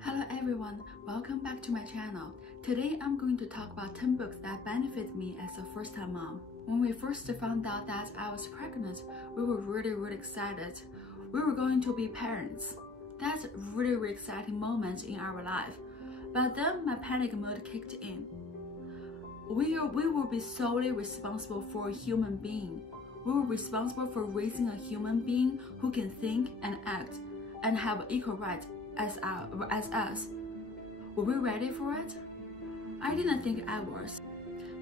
Hello everyone, welcome back to my channel. Today I'm going to talk about 10 books that benefited me as a first-time mom. When we first found out that I was pregnant, we were really excited. We were going to be parents. That's really exciting moment in our life. But then my panic mode kicked in. We will be solely responsible for a human being. We were responsible for raising a human being who can think and act and have equal rights as us. Were we ready for it? I didn't think I was.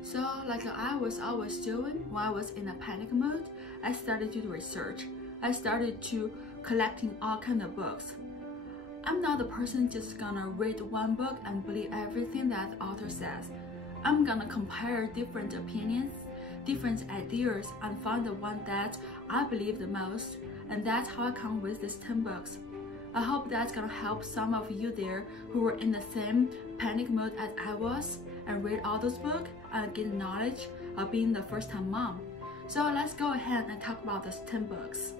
So like I was always doing when I was in a panic mode, I started to do research. I started to collecting all kinds of books. I'm not the person just gonna read one book and believe everything that the author says. I'm gonna compare different opinions, different ideas, and find the one that I believe the most, and that's how I come with these 10 books. I hope that's gonna help some of you there who were in the same panic mode as I was and read all those books and get knowledge of being the first-time mom. So let's go ahead and talk about those 10 books.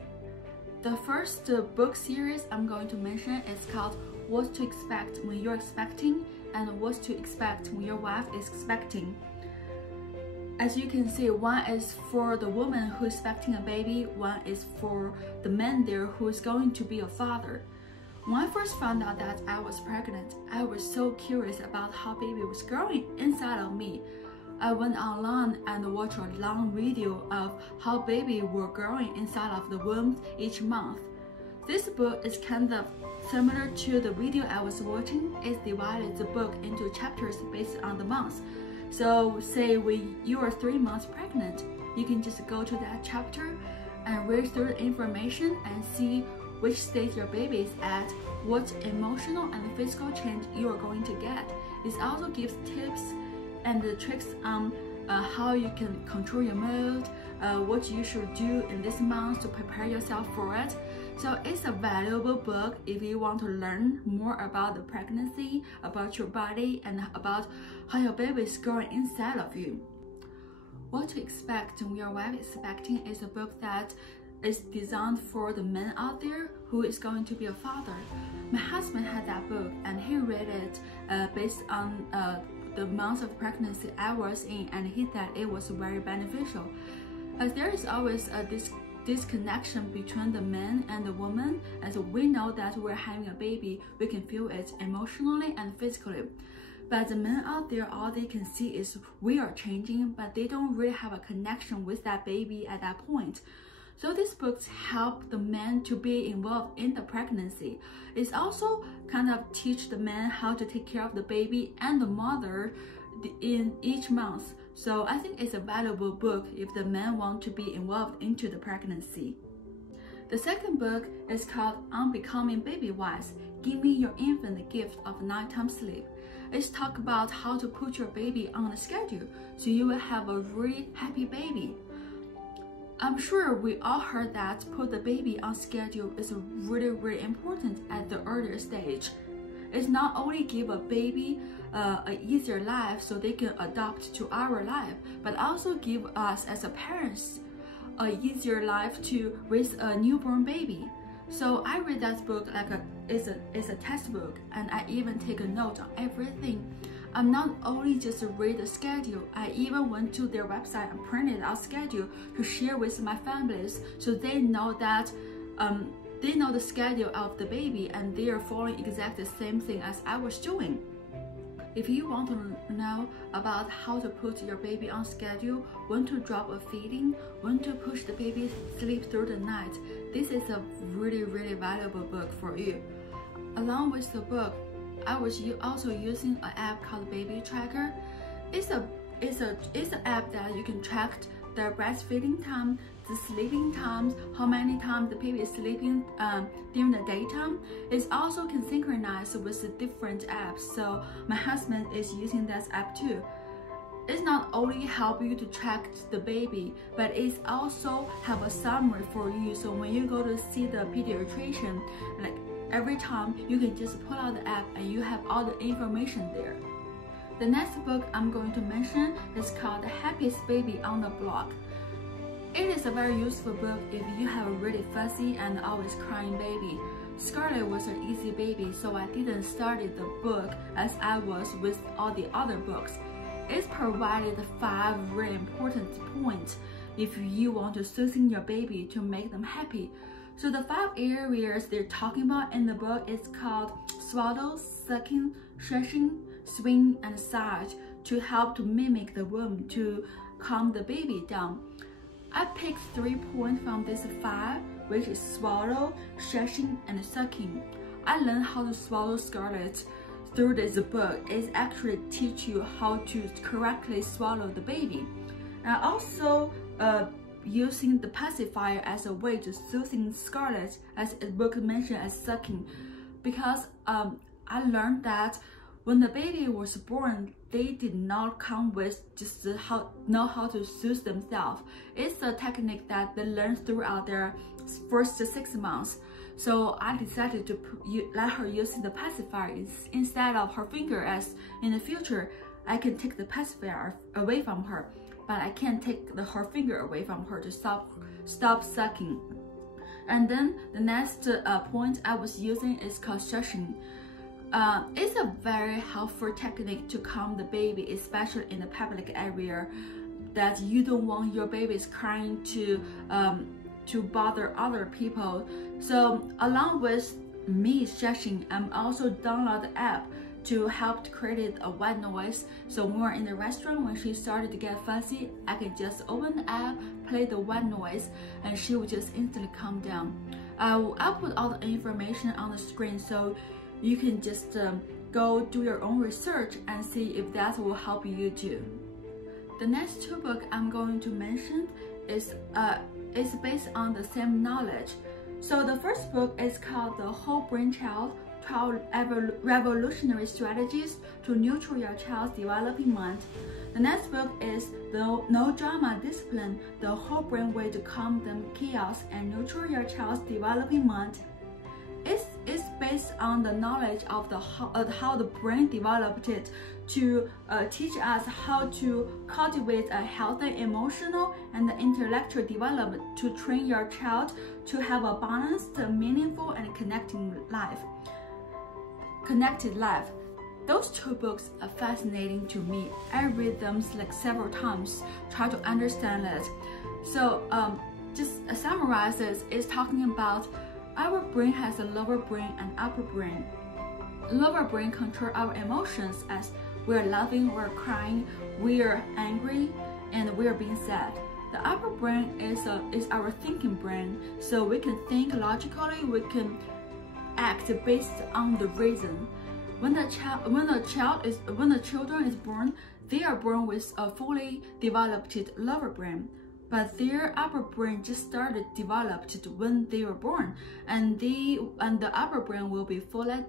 The first book series I'm going to mention is called What to Expect When You're Expecting and What to Expect When Your Wife is Expecting. As you can see, one is for the woman who is expecting a baby, one is for the man there who is going to be a father. When I first found out that I was pregnant, I was so curious about how baby was growing inside of me. I went online and watched a long video of how baby were growing inside of the womb each month. This book is kind of similar to the video I was watching. It's divided the book into chapters based on the months. So say you are 3 months pregnant, you can just go to that chapter and read through the information and see which stage your baby is at, what emotional and physical change you are going to get. It also gives tips and tricks on how you can control your mood, what you should do in this month to prepare yourself for it. So it's a valuable book if you want to learn more about the pregnancy, about your body, and about how your baby is growing inside of you. What to Expect When Your Wife is Expecting is a book that is designed for the men out there who is going to be a father. My husband had that book and he read it based on the months of pregnancy I was in, and he thought it was very beneficial. As there is always a disconnection between the man and the woman, as we know that we're having a baby, we can feel it emotionally and physically. But the men out there, all they can see is we are changing, but they don't really have a connection with that baby at that point. So these books help the man to be involved in the pregnancy. It's also kind of teach the man how to take care of the baby and the mother in each month. So I think it's a valuable book if the man want to be involved into the pregnancy. The second book is called Unbecoming Baby Wise, Give Me Your Infant the Gift of Nighttime Sleep. It's talk about how to put your baby on a schedule so you will have a really happy baby. I'm sure we all heard that put the baby on schedule is really important at the earlier stage. It's not only give a baby an easier life so they can adapt to our life, but also give us as a parents an easier life to raise a newborn baby. So I read that book like it's a textbook, and I even take a note on everything. I'm not only just read the schedule, I even went to their website and printed out schedule to share with my families so they know that they know the schedule of the baby and they are following exactly the same thing as I was doing. If you want to know about how to put your baby on schedule, when to drop a feeding, when to push the baby sleep through the night, this is a really valuable book for you. Along with the book, I was also using an app called Baby Tracker. It's an app that you can track the breastfeeding time, the sleeping times, how many times the baby is sleeping during the daytime. It also can synchronize with the different apps. So my husband is using that app too. It's not only help you to track the baby, but it's also have a summary for you. So when you go to see the pediatrician, like every time you can just pull out the app and you have all the information there. The next book I'm going to mention is called The Happiest Baby on the Block. It is a very useful book if you have a really fussy and always crying baby. Scarlett was an easy baby, so I didn't start the book as I was with all the other books. It provided 5 really important points if you want to soothing your baby to make them happy. So the 5 areas they're talking about in the book is called swaddle, sucking, stretching, swing, and massage to help to mimic the womb to calm the baby down. I picked 3 points from this 5, which is swaddle, stretching, and sucking. I learned how to swaddle Scarlett through this book. It actually teach you how to correctly swallow the baby. And also using the pacifier as a way to soothing Scarlett, as the book mentioned as sucking, because I learned that when the baby was born, they did not come with just know how to soothe themselves. It's a technique that they learn throughout their first 6 months. So I decided to let her use the pacifier instead of her finger, as in the future I can take the pacifier away from her, but I can't take her finger away from her to stop sucking. And then the next point I was using is called stretching. It's a very helpful technique to calm the baby, especially in the public area, that you don't want your babies crying to bother other people. So along with me stretching, I'm also download the app to help to create a white noise. So when we're in the restaurant, when she started to get fussy, I can just open the app, play the white noise, and she would just instantly calm down. I'll put all the information on the screen, so you can just go do your own research and see if that will help you too. The next 2 books I'm going to mention is based on the same knowledge. So the first book is called The Whole Brain Child: 12 Revolutionary Strategies to Nurture Your Child's Developing Mind. The next book is The No Drama Discipline: The Whole Brain Way to Calm the Chaos and Nurture Your Child's Developing Mind. It's based on the knowledge of how the brain developed it to teach us how to cultivate a healthy emotional and intellectual development to train your child to have a balanced, meaningful, and connected life. Those 2 books are fascinating to me. I read them like several times, try to understand it. So just summarizes, it's talking about our brain has a lower brain and upper brain. Lower brain control our emotions as we're laughing, we're crying, we're angry, and we're being sad. The upper brain is our thinking brain, so we can think logically, we can act based on the reason. When the children is born, they are born with a fully developed lower brain, but their upper brain just started developed when they were born, and the upper brain will be fully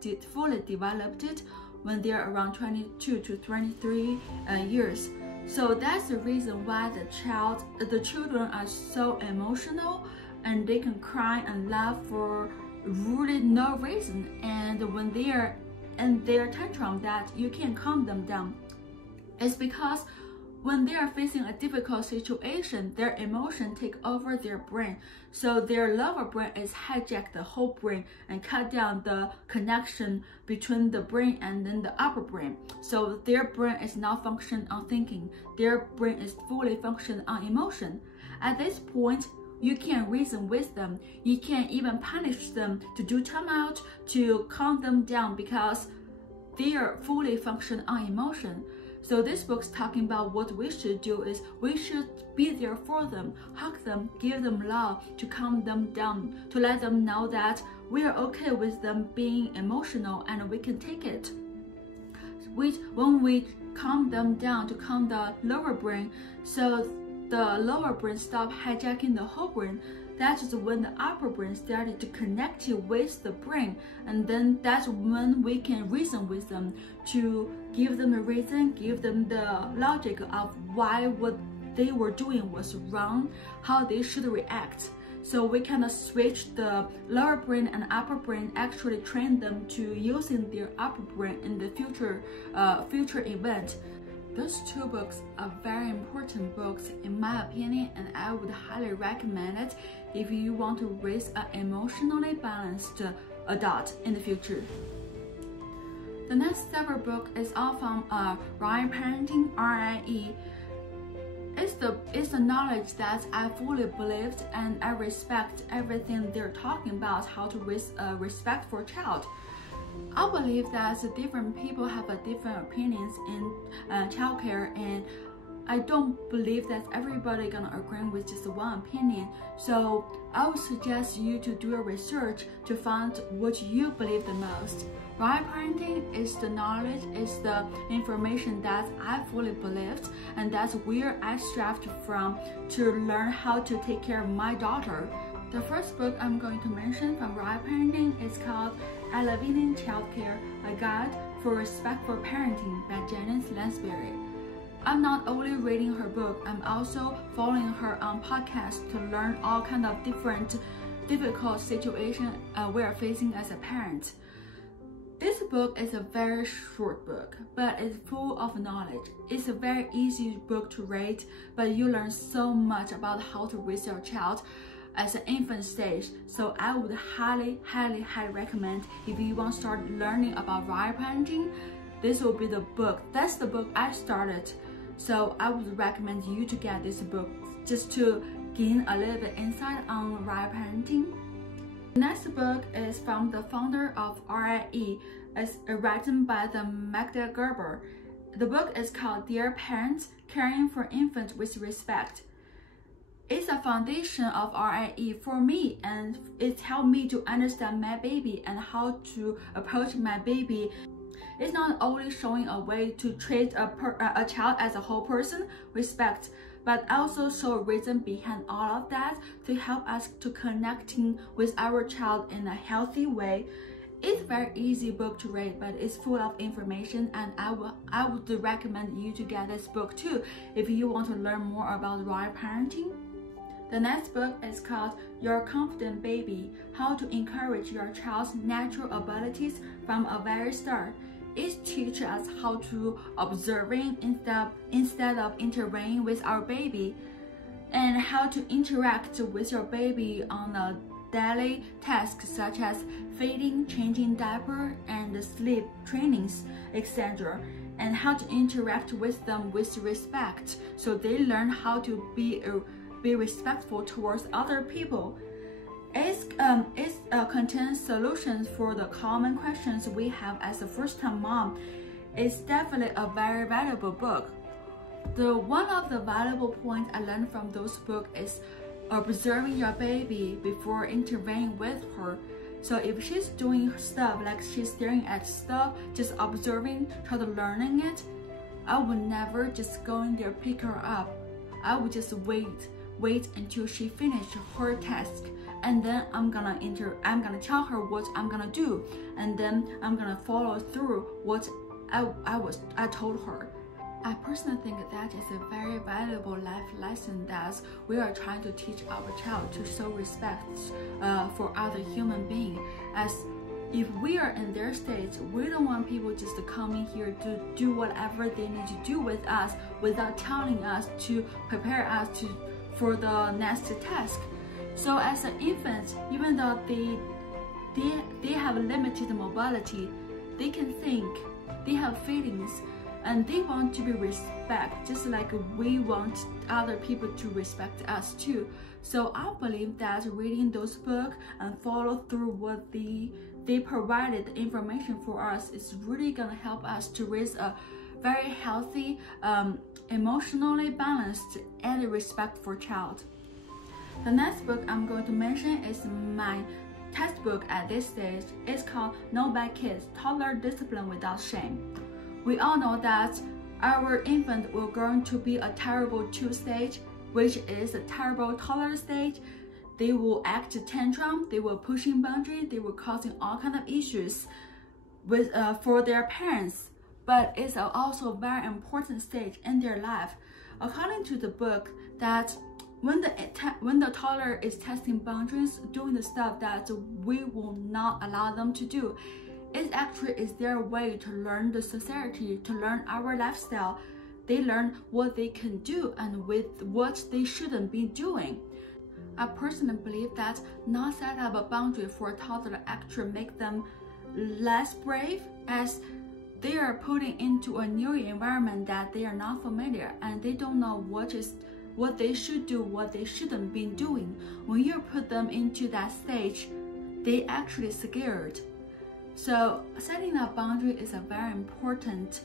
developed when they are around 22 to 23 years. So that's the reason why the children are so emotional, and they can cry and laugh for really no reason. And when they are in their tantrum, that you can't calm them down. It's because when they are facing a difficult situation, their emotion take over their brain. So their lower brain is hijack the whole brain and cut down the connection between the brain and then the upper brain. So their brain is not functioning on thinking. Their brain is fully functioning on emotion. At this point, you can't reason with them. You can't even punish them to do timeout to calm them down, because they are fully functioning on emotion. So this book's talking about what we should do is we should be there for them, hug them, give them love to calm them down, to let them know that we are okay with them being emotional and we can take it. When we calm them down to calm the lower brain, so the lower brain stop hijacking the whole brain, that is when the upper brain started to connect with the brain, and then that's when we can reason with them to give them a reason, give them the logic of why what they were doing was wrong, how they should react. So we kind of switch the lower brain and upper brain, actually train them to using their upper brain in the future event. Those 2 books are very important books in my opinion, and I would highly recommend it if you want to raise an emotionally balanced adult in the future. The next several book is all from Right Parenting, RIE. It's the knowledge that I fully believed, and I respect everything they're talking about, how to raise respect for a child. I believe that different people have different opinions in childcare, and I don't believe that everybody gonna agree with just one opinion. So I would suggest you to do a research to find what you believe the most. Right parenting is the knowledge, is the information that I fully believed, and that's where I strived from to learn how to take care of my daughter. The first book I'm going to mention from Right Parenting is called Untitled Chapter, A Guide for Respectful Parenting by LANSBURY. I'm not only reading her book, I'm also following her on podcast to learn all kinds of different difficult situations we're facing as a parent. This book is a very short book, but it's full of knowledge. It's a very easy book to read, but you learn so much about how to raise your child as an infant stage. So I would highly recommend, if you want to start learning about right parenting, this will be the book. That's the book I started. So I would recommend you to get this book just to gain a little bit insight on right parenting. The next book is from the founder of RIE. It's written by the Guva. The book is called Dear Parents, Caring for Infants with Respect. It's a foundation of RIE for me, and it helped me to understand my baby and how to approach my baby. It's not only showing a way to treat a child as a whole person, respect, but also show a reason behind all of that to help us to connecting with our child in a healthy way. It's a very easy book to read, but it's full of information, and I would recommend you to get this book too if you want to learn more about right parenting. The next book is called Your Confident Baby, How to Encourage Your Child's Natural Abilities from a Very Start. It teaches us how to observing instead of intervening with our baby, and how to interact with your baby on a daily tasks such as feeding, changing diaper, and sleep trainings, etc., and how to interact with them with respect, so they learn how to be respectful towards other people. It contains solutions for the common questions we have as a first-time mom. It's definitely a very valuable book. One of the valuable points I learned from those books is observing your baby before intervening with her. So if she's doing stuff like she's staring at stuff, just observing, try to learning it, I would never just go in there pick her up. I would just wait until she finished her task, and then I'm gonna tell her what I'm gonna do, and then I'm gonna follow through what I told her. I personally think that is a very valuable life lesson that we are trying to teach our child to show respect for other human beings. As if we are in their stage, we don't want people just to come in here to do whatever they need to do with us without telling us to prepare us for the next task. So as an infant, even though they have limited mobility, they can think, they have feelings, and they want to be respected just like we want other people to respect us too. So I believe that reading those books and follow through what they provided information for us is really gonna help us to raise a very healthy, emotionally balanced and respectful child. The next book I'm going to mention is my textbook at this stage. It's called No Bad Kids, Toddler Discipline Without Shame. We all know that our infant will grow to be a terrible 2 stage, which is a terrible toddler stage. They will act tantrum, they will pushing boundary, they will causing all kinds of issues for their parents. But it's also a very important stage in their life. According to the book, that when the toddler is testing boundaries, doing the stuff that we will not allow them to do, it actually is their way to learn the society, to learn our lifestyle. They learn what they can do and with what they shouldn't be doing. I personally believe that not set up a boundary for a toddler actually make them less brave, as they are putting into a new environment that they are not familiar and they don't know what they should do, what they shouldn't be doing. When you put them into that stage, they actually scared. So setting a boundary is a very important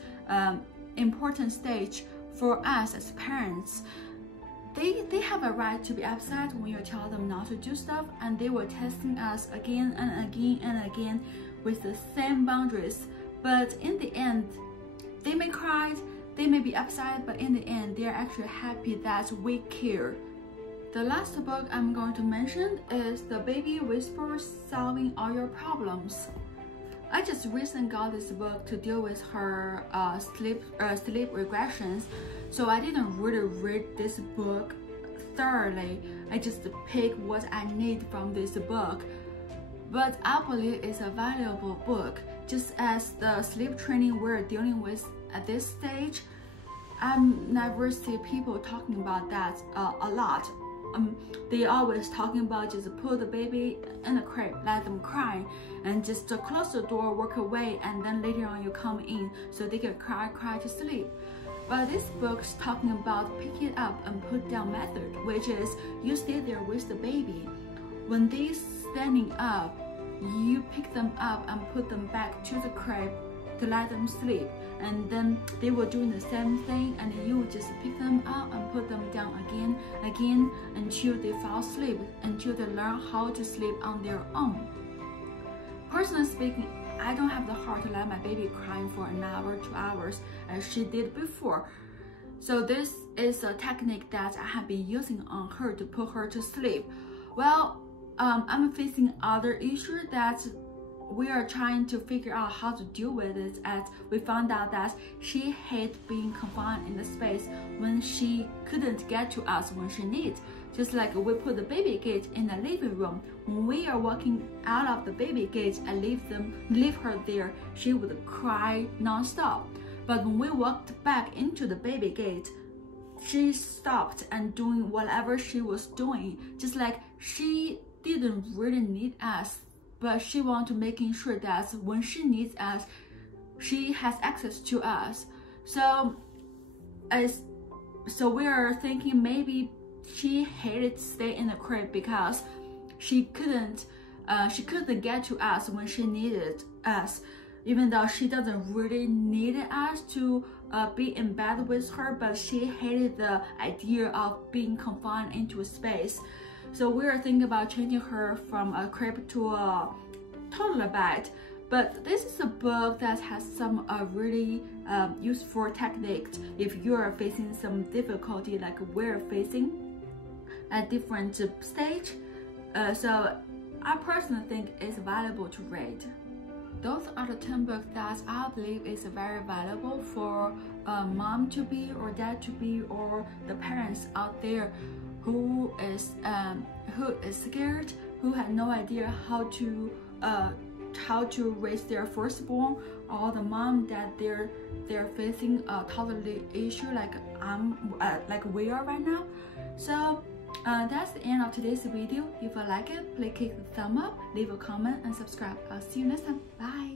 stage for us as parents. They have a right to be upset when you tell them not to do stuff, and they were testing us again and again and again with the same boundaries. But in the end, they may cry, they may be upset, but in the end, they are actually happy that we care. The last book I'm going to mention is The Baby Whisperer Solving All Your Problems. I just recently got this book to deal with her sleep regressions, so I didn't really read this book thoroughly. I just pick what I need from this book. But I believe it's a valuable book. Just as the sleep training we're dealing with at this stage, I never see people talking about that a lot. They always talking about just put the baby in the crib, let them cry, and just close the door, walk away, and then later on you come in so they can cry to sleep. But this book's talking about pick it up and put down method, which is you stay there with the baby. When they're standing up, you pick them up and put them back to the crib to let them sleep, and then they were doing the same thing, and you just pick them up and put them down again until they fall asleep, until they learn how to sleep on their own. Personally speaking, I don't have the heart to let my baby cry for an hour, 2 hours as she did before. So this is a technique that I have been using on her to put her to sleep. Well, I'm facing other issues that we are trying to figure out how to deal with it, as we found out that she hates being confined in the space when she couldn't get to us when she needs. Just like we put the baby gate in the living room, when we are walking out of the baby gate and leave her there, she would cry non-stop. But when we walked back into the baby gate, she stopped and doing whatever she was doing, just like she didn't really need us, but she wants to making sure that when she needs us, she has access to us. So we are thinking maybe she hated to stay in the crib because she couldn't get to us when she needed us, even though she doesn't really need us to be in bed with her, but she hated the idea of being confined into a space. So we are thinking about changing her from a crib to a toddler bed. But this is a book that has some really useful techniques if you are facing some difficulty like we're facing at different stage. So I personally think it's valuable to read. Those are the 10 books that I believe is very valuable for a mom to be or dad to be, or the parents out there who is scared, who had no idea how to raise their firstborn, or the mom that they're facing a toddler issue like we are right now. So that's the end of today's video. If you like it, please click the thumb up, leave a comment, and subscribe. I'll see you next time. Bye.